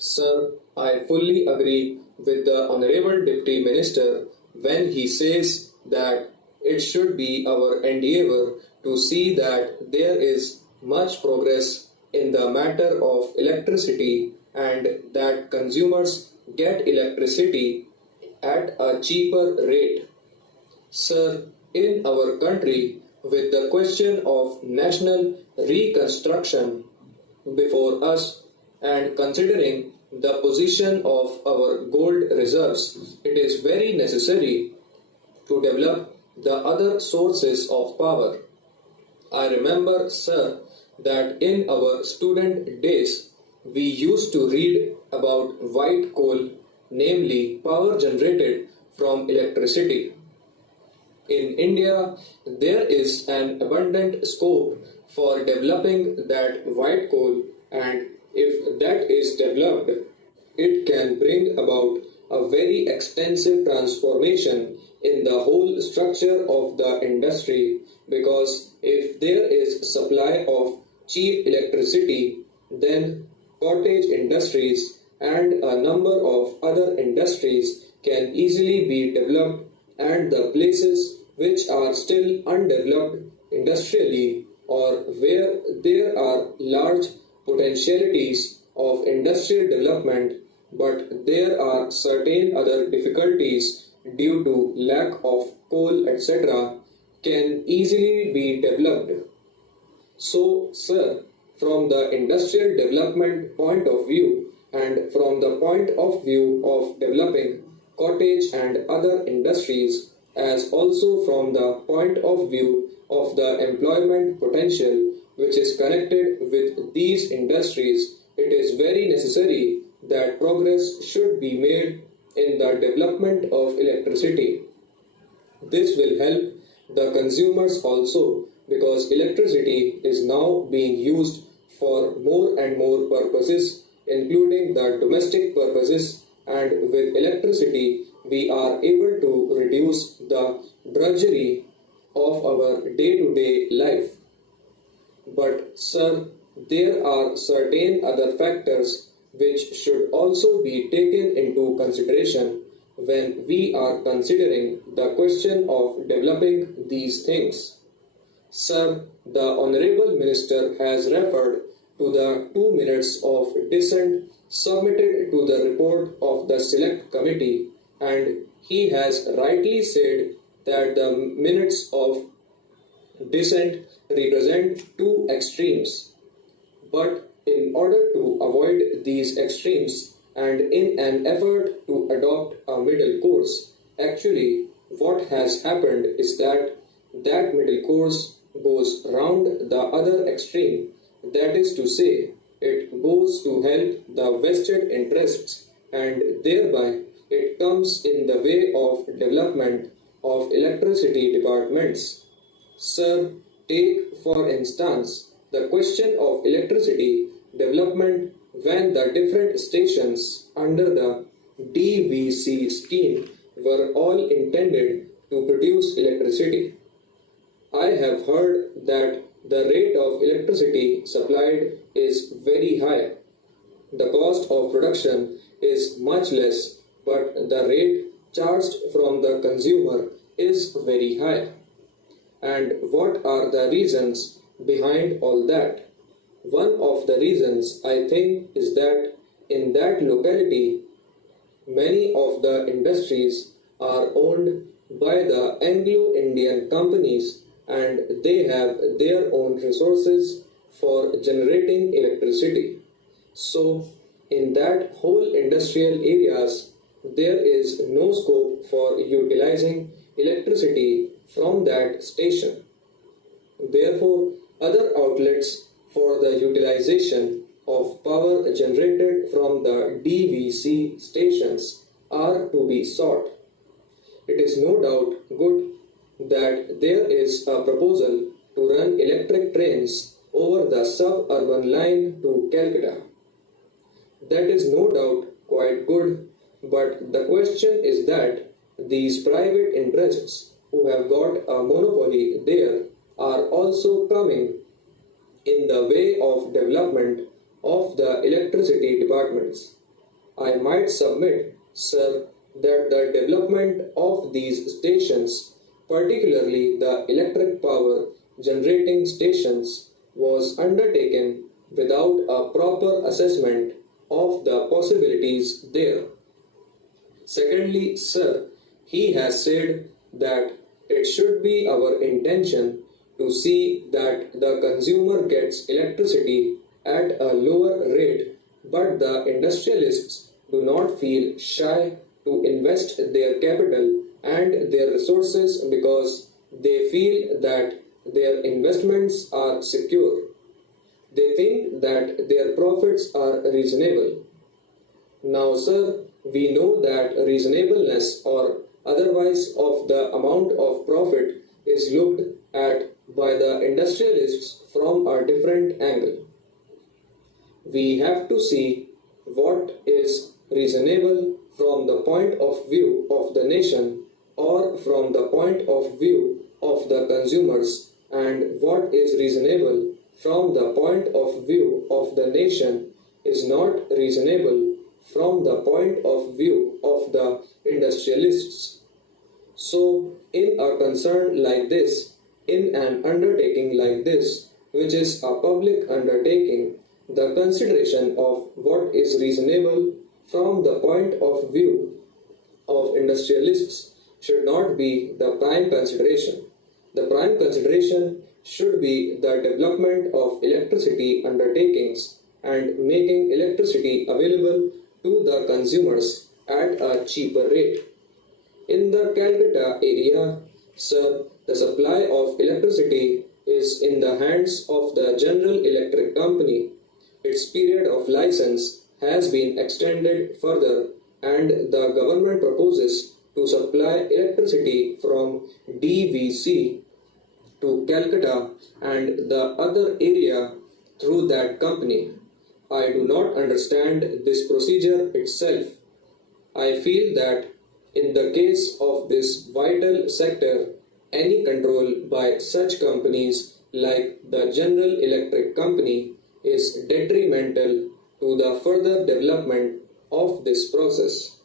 Sir, I fully agree with the Honorable Deputy Minister when he says that it should be our endeavour to see that there is much progress in the matter of electricity and that consumers get electricity at a cheaper rate. Sir, in our country, with the question of national reconstruction before us and considering the position of our gold reserves, it is very necessary to develop the other sources of power. I remember, sir, that in our student days we used to read about white coal, namely power generated from electricity. In India, there is an abundant scope for developing that white coal, and if that is developed, it can bring about a very extensive transformation in the whole structure of the industry because if there is supply of cheap electricity, then cottage industries and a number of other industries can easily be developed and the places which are still undeveloped industrially or where there are large potentialities of industrial development but there are certain other difficulties due to lack of coal etc can easily be developed. So, sir, from the industrial development point of view and from the point of view of developing cottage and other industries, as also from the point of view of the employment potential which is connected with these industries, it is very necessary that progress should be made in the development of electricity. This will help the consumers also because electricity is now being used for more and more purposes including the domestic purposes and with electricity we are able to reduce the drudgery of our day-to-day life. But sir, there are certain other factors which should also be taken into consideration when we are considering the question of developing these things. Sir, the Honorable Minister has referred to the 2 minutes of dissent submitted to the report of the Select Committee and he has rightly said that the minutes of dissent represent two extremes. But in order to avoid these extremes and in an effort to adopt a middle course, actually what has happened is that that middle course goes round the other extreme. That is to say, it goes to help the vested interests and thereby it comes in the way of development of electricity departments. Sir, take for instance the question of electricity development when the different stations under the DVC scheme were all intended to produce electricity. I have heard that the rate of electricity supplied is very high. The cost of production is much less, but the rate charged from the consumer is very high. And what are the reasons behind all that? One of the reasons I think is that in that locality, many of the industries are owned by the Anglo-Indian companies and they have their own resources for generating electricity. So, in that whole industrial areas, there is no scope for utilizing electricity from that station. Therefore, other outlets for the utilization of power generated from the DVC stations are to be sought. It is no doubt good that there is a proposal to run electric trains over the suburban line to Calcutta. That is no doubt quite good, but the question is that these private interests who have got a monopoly there are also coming in the way of development of the electricity departments. I might submit, sir, that the development of these stations, particularly the electric power generating stations, was undertaken without a proper assessment of the possibilities there. Secondly, sir, he has said that it should be our intention to see that the consumer gets electricity at a lower rate, but the industrialists do not feel shy to invest their capital and their resources because they feel that their investments are secure. They think that their profits are reasonable. Now, sir, we know that reasonableness or otherwise of the amount of profit is looked at by the industrialists from a different angle. We have to see what is reasonable from the point of view of the nation or from the point of view of the consumers, and what is reasonable from the point of view of the nation is not reasonable from the point of view of the industrialists. So, in a concern like this, in an undertaking like this, which is a public undertaking, the consideration of what is reasonable from the point of view of industrialists should not be the prime consideration. The prime consideration should be the development of electricity undertakings and making electricity available to the consumers at a cheaper rate. In the Calcutta area, sir, the supply of electricity is in the hands of the General Electric Company. Its period of license has been extended further, and the government proposes to supply electricity from DVC to Calcutta and the other area through that company. I do not understand this procedure itself. I feel that in the case of this vital sector, any control by such companies like the General Electric Company is detrimental to the further development of this process.